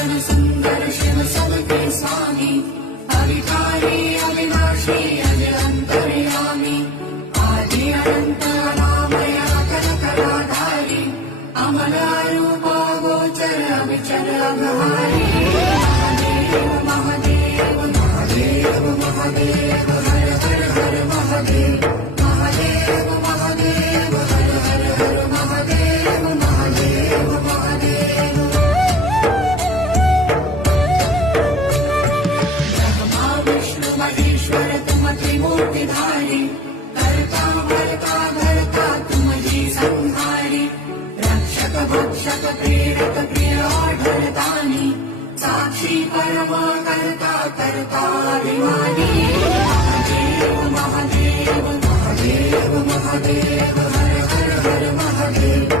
भजन सुंदर शिव सबके स्वामी अविकारी अविनाशी अज अंतर्यामी आदि अनंत अनामय कलकलाधारी अमल रूप गोचर अविचल अघहारी महादेव महादेव महादेव महादेव हर हर हर महादेव महादेव महादेव हर हर हर महादेव महादेव महादेव ब्रह्मा विष्णु महेश्वर तुम त्रिमूर्तिधारी कर्ता भर्ता धर्ता तुम जी संहारी रक्षक भक्षक प्रेरक प्रिय आढळतानी साक्षी परम कर्ता कर्ता अभिमानी महादेव महादेव महादेव महादेव हर हर हर महादेव